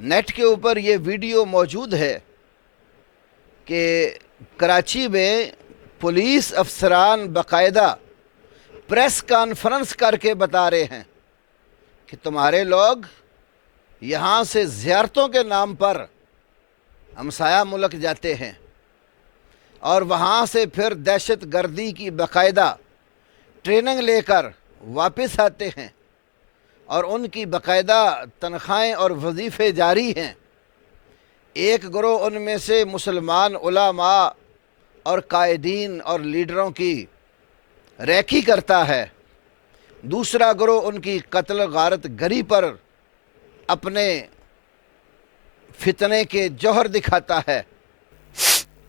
Net کے اوپر یہ ویڈیو موجود ہے کہ کراچی میں پولیس افسران باقاعدہ پریس کانفرنس کر کے بتا رہے ہیں کہ تمہارے لوگ یہاں سے زیارتوں کے نام پر ہمسایہ ملک جاتے ہیں اور وہاں سے پھر دہشت گردی کی باقاعدہ ٹریننگ لے کر واپس آتے ہیں اور ان کی باقاعدہ تنخواہیں اور وظیفے جاری ہیں۔ ایک گروہ ان میں سے مسلمان علماء اور قائدین اور لیڈروں کی ریکی کرتا ہے، دوسرا گروہ ان کی قتل غارت گری پر اپنے فتنے کے جوہر دکھاتا ہے۔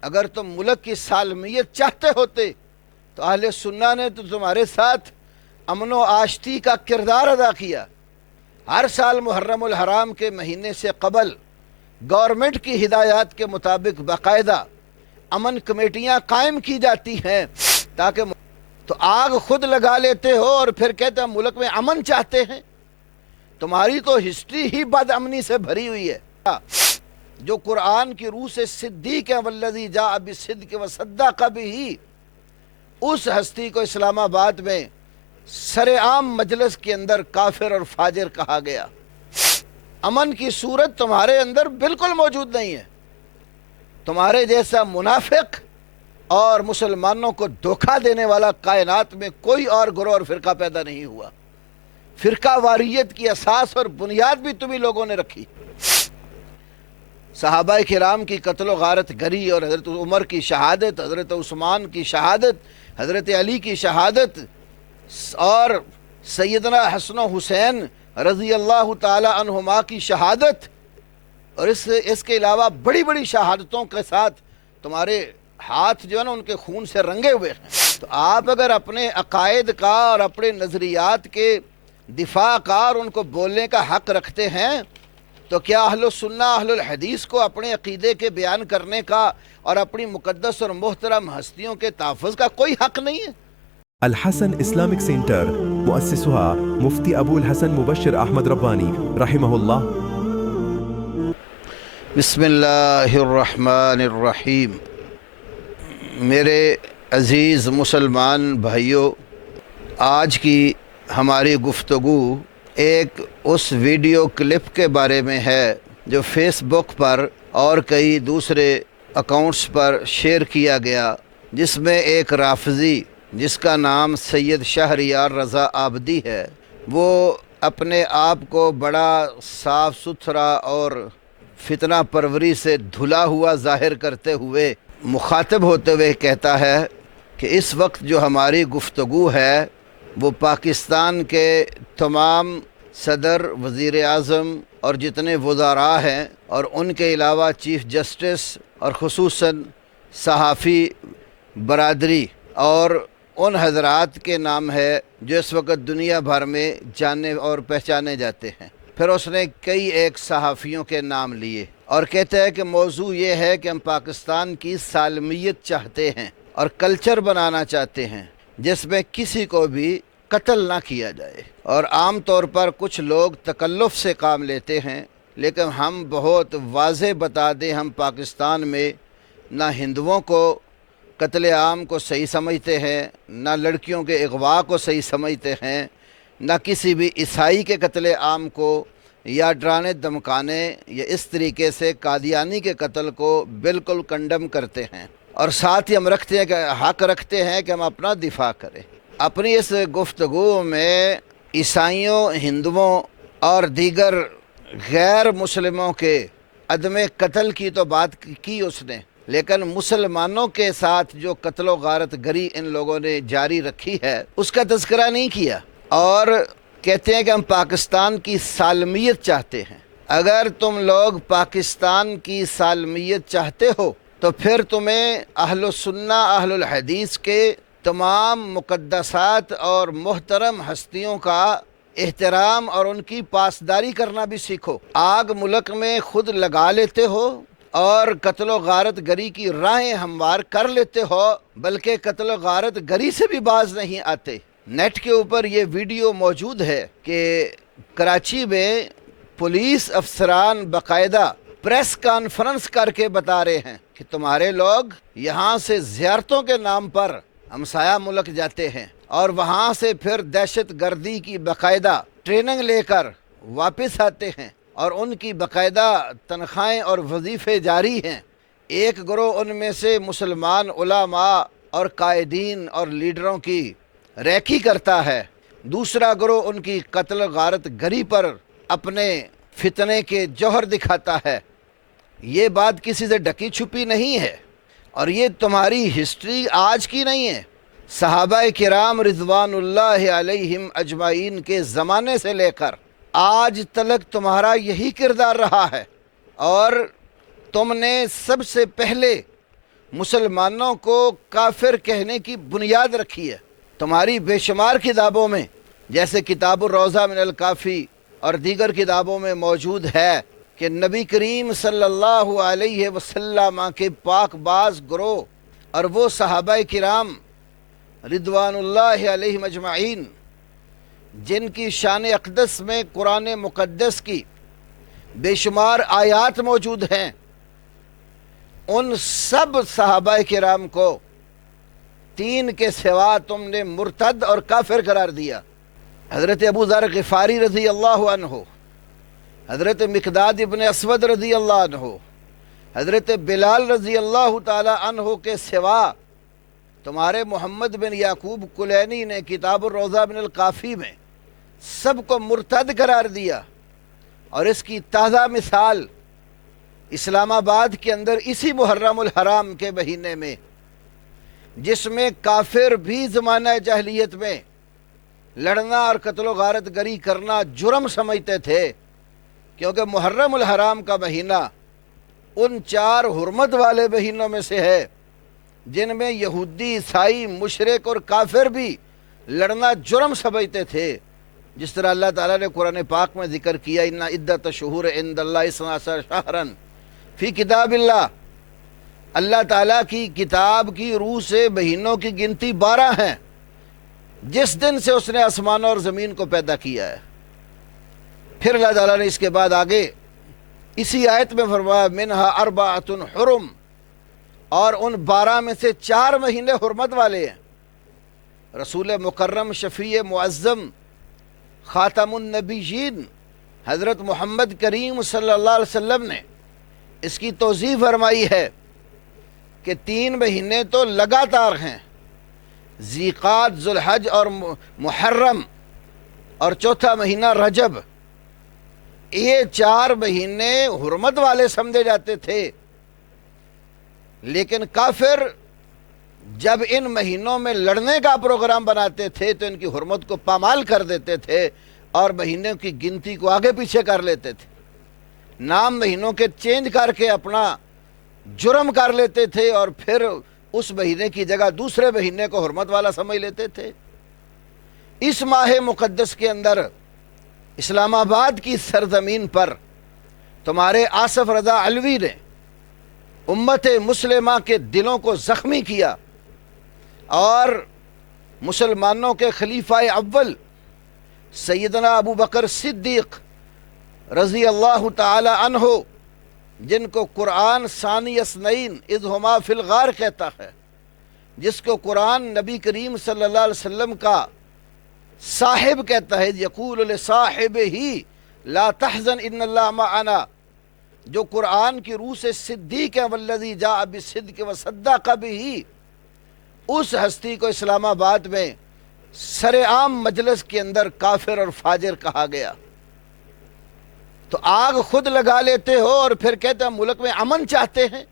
اگر تم ملک کی سالمیت چاہتے ہوتے تو اہل سنہ نے تو تمہارے ساتھ امن و آشتی کا کردار ادا کیا۔ ہر سال محرم الحرام کے مہینے سے قبل گورنمنٹ کی ہدایات کے مطابق باقاعدہ امن کمیٹیاں قائم کی جاتی ہیں تاکہ تو آگ خود لگا لیتے ہو اور پھر کہتے ہیں ملک میں امن چاہتے ہیں۔ تمہاری تو ہسٹری ہی بد امنی سے بھری ہوئی ہے۔ جو قرآن کی روح سے صدیق ہے والذی جاء بالصدق وصدق بہ، اس ہستی کو اسلام آباد میں سر عام مجلس کے اندر کافر اور فاجر کہا گیا۔ امن کی صورت تمہارے اندر بالکل موجود نہیں ہے۔ تمہارے جیسا منافق اور مسلمانوں کو دھوکہ دینے والا کائنات میں کوئی اور گروہ اور فرقہ پیدا نہیں ہوا۔ فرقہ واریت کی اساس اور بنیاد بھی تمہیں لوگوں نے رکھی۔ صحابہ کرام کی قتل و غارت گری اور حضرت عمر کی شہادت، حضرت عثمان کی شہادت، حضرت علی کی شہادت اور سیدنا حسن و حسین رضی اللہ تعالی عنہما کی شہادت، اور اس کے علاوہ بڑی بڑی شہادتوں کے ساتھ تمہارے ہاتھ جو ہے نا ان کے خون سے رنگے ہوئے ہیں۔ تو آپ اگر اپنے عقائد کا اور اپنے نظریات کے دفاع کا اور ان کو بولنے کا حق رکھتے ہیں تو کیا اہل السنہ اہل الحدیث کو اپنے عقیدے کے بیان کرنے کا اور اپنی مقدس اور محترم ہستیوں کے تحفظ کا کوئی حق نہیں ہے؟ الحسن اسلامک سینٹر مؤسسها مفتی ابو الحسن مبشر احمد ربانی رحمہ اللہ۔ بسم اللہ الرحمن الرحیم۔ میرے عزیز مسلمان بھائیوں، آج کی ہماری گفتگو ایک اس ویڈیو کلپ کے بارے میں ہے جو فیس بک پر اور کئی دوسرے اکاؤنٹس پر شیئر کیا گیا، جس میں ایک رافضی جس کا نام سید شہریار رضا آبدی ہے، وہ اپنے آپ کو بڑا صاف ستھرا اور فتنہ پروری سے دھلا ہوا ظاہر کرتے ہوئے مخاطب ہوتے ہوئے کہتا ہے کہ اس وقت جو ہماری گفتگو ہے وہ پاکستان کے تمام صدر، وزیر اعظم اور جتنے وزراء ہیں اور ان کے علاوہ چیف جسٹس اور خصوصاً صحافی برادری اور ان حضرات کے نام ہے جو اس وقت دنیا بھر میں جانے اور پہچانے جاتے ہیں۔ پھر اس نے کئی ایک صحافیوں کے نام لیے اور کہتا ہے کہ موضوع یہ ہے کہ ہم پاکستان کی سالمیت چاہتے ہیں اور کلچر بنانا چاہتے ہیں جس میں کسی کو بھی قتل نہ کیا جائے، اور عام طور پر کچھ لوگ تکلف سے کام لیتے ہیں، لیکن ہم بہت واضح بتا دیں، ہم پاکستان میں نہ ہندوؤں کو قتل عام کو صحیح سمجھتے ہیں، نہ لڑکیوں کے اغوا کو صحیح سمجھتے ہیں، نہ کسی بھی عیسائی کے قتل عام کو یا ڈرانے دھمکانے یا اس طریقے سے قادیانی کے قتل کو بالکل کنڈم کرتے ہیں، اور ساتھ ہی ہم رکھتے ہیں کہ حق رکھتے ہیں کہ ہم اپنا دفاع کریں۔ اپنی اس گفتگو میں عیسائیوں، ہندوؤں اور دیگر غیر مسلموں کے عدم قتل کی تو بات کی اس نے، لیکن مسلمانوں کے ساتھ جو قتل و غارت گری ان لوگوں نے جاری رکھی ہے اس کا تذکرہ نہیں کیا، اور کہتے ہیں کہ ہم پاکستان کی سالمیت چاہتے ہیں۔ اگر تم لوگ پاکستان کی سالمیت چاہتے ہو تو پھر تمہیں اہل السنہ اہل الحدیث کے تمام مقدسات اور محترم ہستیوں کا احترام اور ان کی پاسداری کرنا بھی سیکھو۔ آگ ملک میں خود لگا لیتے ہو اور قتل و غارت گری کی راہیں ہموار کر لیتے ہو، بلکہ قتل و غارت گری سے بھی باز نہیں آتے۔ نیٹ کے اوپر یہ ویڈیو موجود ہے کہ کراچی میں پولیس افسران باقاعدہ پریس کانفرنس کر کے بتا رہے ہیں کہ تمہارے لوگ یہاں سے زیارتوں کے نام پر ہمسایہ ملک جاتے ہیں اور وہاں سے پھر دہشت گردی کی باقاعدہ ٹریننگ لے کر واپس آتے ہیں اور ان کی باقاعدہ تنخواہیں اور وظیفے جاری ہیں۔ ایک گروہ ان میں سے مسلمان علماء اور قائدین اور لیڈروں کی ریکی کرتا ہے، دوسرا گروہ ان کی قتل غارت گری پر اپنے فتنے کے جوہر دکھاتا ہے۔ یہ بات کسی سے ڈکی چھپی نہیں ہے، اور یہ تمہاری ہسٹری آج کی نہیں ہے۔ صحابہ کرام رضوان اللہ علیہم اجمعین کے زمانے سے لے کر آج تلک تمہارا یہی کردار رہا ہے، اور تم نے سب سے پہلے مسلمانوں کو کافر کہنے کی بنیاد رکھی ہے۔ تمہاری بے شمار کتابوں میں جیسے کتاب الروضہ من الکافی اور دیگر کتابوں میں موجود ہے کہ نبی کریم صلی اللہ علیہ وسلم کے پاک باز گروہ اور وہ صحابہ کرام رضوان اللہ علیہم اجمعین جن کی شان اقدس میں قرآن مقدس کی بے شمار آیات موجود ہیں، ان سب صحابہ کرام کو تین کے سوا تم نے مرتد اور کافر قرار دیا۔ حضرت ابو ذر غفاری رضی اللہ عنہ، حضرت مقداد ابن اسود رضی اللہ عنہ، حضرت بلال رضی اللہ تعالی عنہ کے سوا تمہارے محمد بن یعقوب کلینی نے کتاب الروضہ من الکافی میں سب کو مرتد قرار دیا۔ اور اس کی تازہ مثال اسلام آباد کے اندر اسی محرم الحرام کے مہینے میں، جس میں کافر بھی زمانہ جاہلیت میں لڑنا اور قتل و غارت گری کرنا جرم سمجھتے تھے، کیونکہ محرم الحرام کا مہینہ ان 4 حرمت والے مہینوں میں سے ہے جن میں یہودی، عیسائی، مشرک اور کافر بھی لڑنا جرم سمجھتے تھے، جس طرح اللہ تعالیٰ نے قرآن پاک میں ذکر کیا ان عدت شہور عند اللہ 12 شہرا فی کتاب اللہ۔ اللہ تعالیٰ کی کتاب کی روح سے مہینوں کی گنتی 12 ہیں، جس دن سے اس نے آسمانوں اور زمین کو پیدا کیا ہے۔ پھر اللہ تعالیٰ نے اس کے بعد آگے اسی آیت میں فرمایا منہا اربعۃ حرم، اور ان 12 میں سے 4 مہینے حرمت والے ہیں۔ رسول مکرم شفیع معظم خاتم النبیین حضرت محمد کریم صلی اللہ علیہ وسلم نے اس کی توضیح فرمائی ہے کہ 3 مہینے تو لگاتار ہیں، ذیقعد، ذوالحج اور محرم، اور چوتھا مہینہ رجب۔ یہ 4 مہینے حرمت والے سمجھے جاتے تھے، لیکن کافر جب ان مہینوں میں لڑنے کا پروگرام بناتے تھے تو ان کی حرمت کو پامال کر دیتے تھے اور مہینوں کی گنتی کو آگے پیچھے کر لیتے تھے، نام مہینوں کے چینج کر کے اپنا جرم کر لیتے تھے، اور پھر اس مہینے کی جگہ دوسرے مہینے کو حرمت والا سمجھ لیتے تھے۔ اس ماہ مقدس کے اندر اسلام آباد کی سرزمین پر تمہارے آصف رضا علوی نے امت مسلمہ کے دلوں کو زخمی کیا، اور مسلمانوں کے خلیفہ اول سیدنا ابو بکر صدیق رضی اللہ تعالی عنہ، جن کو قرآن ثانی اثنین اذ ہما فی الغار کہتا ہے، جس کو قرآن نبی کریم صلی اللہ علیہ وسلم کا صاحب کہتا ہے، یقول لصاحبہ لا تحزن ان اللہ معنا، جو قرآن کی روح سے صدیق ہے، والذی جاء بالصدق وصدق بہ، اس ہستی کو اسلام آباد میں سر عام مجلس کے اندر کافر اور فاجر کہا گیا۔ تو آگ خود لگا لیتے ہو اور پھر کہتے ہیں ملک میں امن چاہتے ہیں۔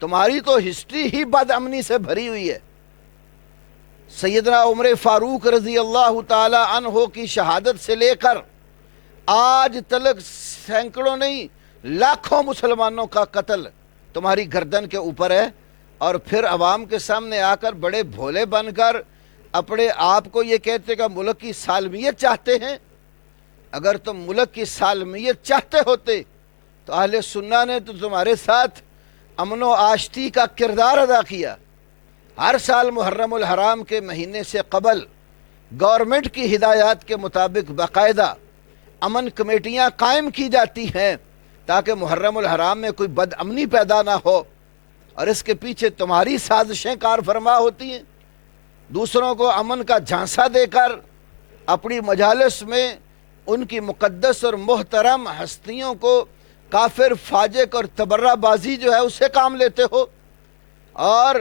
تمہاری تو ہسٹری ہی بد امنی سے بھری ہوئی ہے۔ سیدنا عمر فاروق رضی اللہ تعالی عنہ کی شہادت سے لے کر آج تلک سینکڑوں نہیں لاکھوں مسلمانوں کا قتل تمہاری گردن کے اوپر ہے، اور پھر عوام کے سامنے آ کر بڑے بھولے بن کر اپنے آپ کو یہ کہتے کہ ملک کی سالمیت چاہتے ہیں۔ اگر تم ملک کی سالمیت چاہتے ہوتے تو اہل سنہ نے تو تمہارے ساتھ امن و آشتی کا کردار ادا کیا۔ ہر سال محرم الحرام کے مہینے سے قبل گورنمنٹ کی ہدایات کے مطابق باقاعدہ امن کمیٹیاں قائم کی جاتی ہیں تاکہ محرم الحرام میں کوئی بد امنی پیدا نہ ہو، اور اس کے پیچھے تمہاری سازشیں کار فرما ہوتی ہیں، دوسروں کو امن کا جھانسا دے کر اپنی مجالس میں ان کی مقدس اور محترم ہستیوں کو کافر، فاجق اور تبرہ بازی جو ہے اس سے کام لیتے ہو، اور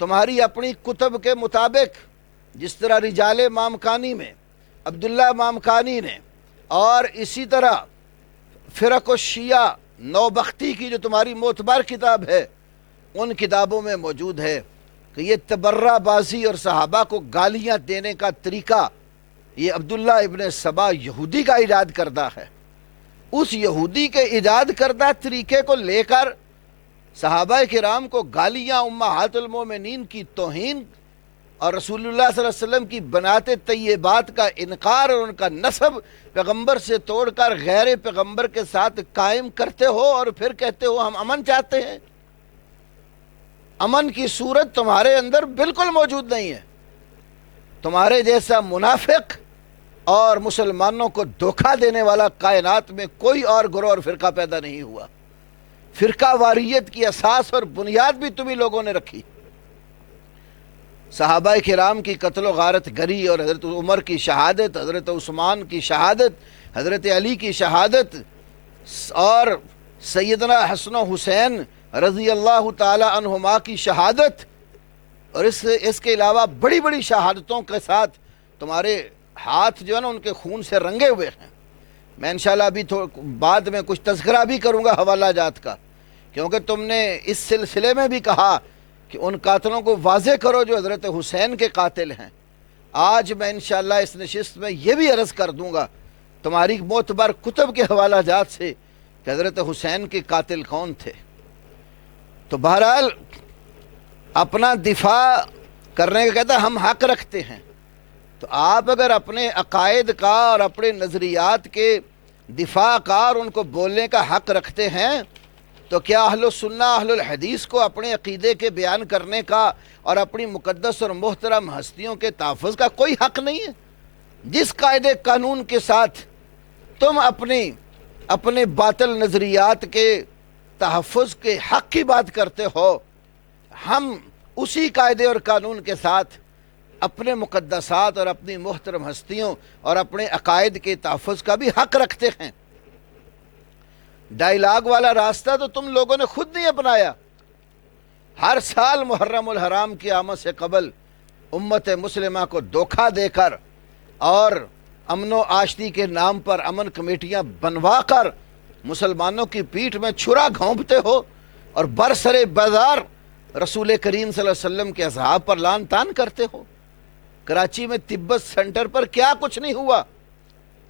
تمہاری اپنی کتب کے مطابق جس طرح رجال مامکانی میں عبداللہ مامکانی نے، اور اسی طرح فرق الشیعہ نوبختی کی جو تمہاری معتبر کتاب ہے، ان کتابوں میں موجود ہے کہ یہ تبرہ بازی اور صحابہ کو گالیاں دینے کا طریقہ یہ عبداللہ ابن سبا یہودی کا ایجاد کردہ ہے۔ اس یہودی کے ایجاد کردہ طریقے کو لے کر صحابہ کرام کو گالیاں، امہات المومنین کی توہین اور رسول اللہ صلی اللہ علیہ وسلم کی بنات طیبات کا انکار اور ان کا نسب پیغمبر سے توڑ کر غیر پیغمبر کے ساتھ قائم کرتے ہو، اور پھر کہتے ہو ہم امن چاہتے ہیں۔ امن کی صورت تمہارے اندر بالکل موجود نہیں ہے۔ تمہارے جیسا منافق اور مسلمانوں کو دھوکہ دینے والا کائنات میں کوئی اور گروہ اور فرقہ پیدا نہیں ہوا۔ فرقہ واریت کی اساس اور بنیاد بھی تمہیں لوگوں نے رکھی۔ صحابہ کرام کی قتل و غارت گری اور حضرت عمر کی شہادت، حضرت عثمان کی شہادت، حضرت علی کی شہادت، اور سیدنا حسن و حسین رضی اللہ تعالی عنہما کی شہادت، اور اس کے علاوہ بڑی بڑی شہادتوں کے ساتھ تمہارے ہاتھ جو ہے نا ان کے خون سے رنگے ہوئے ہیں۔ میں انشاءاللہ ابھی بعد میں کچھ تذکرہ بھی کروں گا حوالہ جات کا، کیونکہ تم نے اس سلسلے میں بھی کہا کہ ان قاتلوں کو واضح کرو جو حضرت حسین کے قاتل ہیں۔ آج میں انشاءاللہ اس نشست میں یہ بھی عرض کر دوں گا تمہاری معتبر کتب کے حوالہ جات سے کہ حضرت حسین کے قاتل کون تھے۔ تو بہرحال اپنا دفاع کرنے کا کہتا ہے ہم حق رکھتے ہیں، تو آپ اگر اپنے عقائد کا اور اپنے نظریات کے دفاع کا اور ان کو بولنے کا حق رکھتے ہیں، تو کیا اہل السنہ اہل الحدیث کو اپنے عقیدے کے بیان کرنے کا اور اپنی مقدس اور محترم ہستیوں کے تحفظ کا کوئی حق نہیں ہے؟ جس قاعدے قانون کے ساتھ تم اپنے باطل نظریات کے تحفظ کے حق کی بات کرتے ہو، ہم اسی قاعدے اور قانون کے ساتھ اپنے مقدسات اور اپنی محترم ہستیوں اور اپنے عقائد کے تحفظ کا بھی حق رکھتے ہیں۔ ڈائیلاگ والا راستہ تو تم لوگوں نے خود نہیں اپنایا۔ ہر سال محرم الحرام کی آمد سے قبل امت مسلمہ کو دھوکہ دے کر اور امن و آشتی کے نام پر امن کمیٹیاں بنوا کر مسلمانوں کی پیٹھ میں چھرا گھونپتے ہو، اور برسر بازار رسول کریم صلی اللہ علیہ وسلم کے اصحاب پر لعن طعن کرتے ہو۔ کراچی میں تبت سینٹر پر کیا کچھ نہیں ہوا۔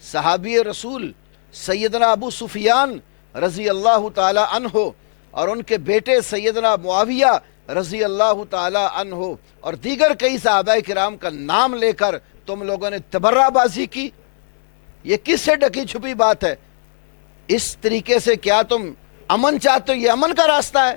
صحابی رسول سیدنا ابو سفیان رضی اللہ تعالی عنہ اور ان کے بیٹے سیدنا معاویہ رضی اللہ تعالی عنہ اور دیگر کئی صحابہ کرام کا نام لے کر تم لوگوں نے تبرہ بازی کی۔ یہ کس سے ڈکی چھپی بات ہے؟ اس طریقے سے کیا تم امن چاہتے ہو؟ یہ امن کا راستہ ہے؟